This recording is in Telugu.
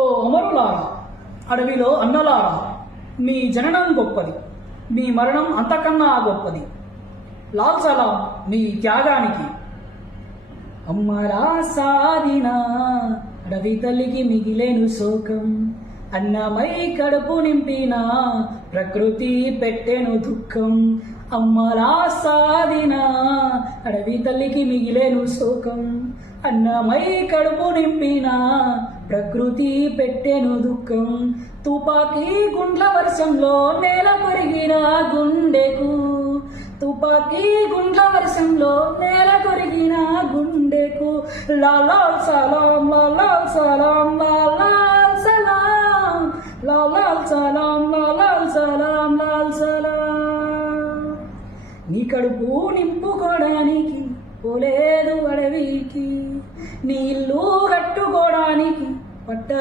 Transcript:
ఓ అమరులారా, అడవిలో అన్నలారా, మీ జననం గొప్పది, మీ మరణం అంతకన్నా గొప్పది. లాల్ సలాం మీ త్యాగానికి. అమ్మరా సాదిన అడవి తల్లికి మిగిలేను శోకం, అన్నమై కడుపు నింపిన ప్రకృతి పెట్టెను దుఃఖం. అమ్మలా సాదిన అడవి తల్లికి మిగిలేను శోకం, అన్నమై కడుపు నింపిన ప్రకృతి పెట్టెను దుఃఖం. తుపాకీ గుండ్ల వర్షంలో నేల కొరిగిన గుండెకు, తుపాకీ గుండ్ల వర్షంలో నేల కొరిగిన గుండెకు. లాల్ సలాం లాల్ సలాం లాల్ సలాం లాల్ సలాం లాల్ సలాం లాల్ సలాం. నీ కడుపు నింపుకోవడానికి పోలేదు అడవికి, నీ ఇల్లు కట్టుకోవడానికి పట్ట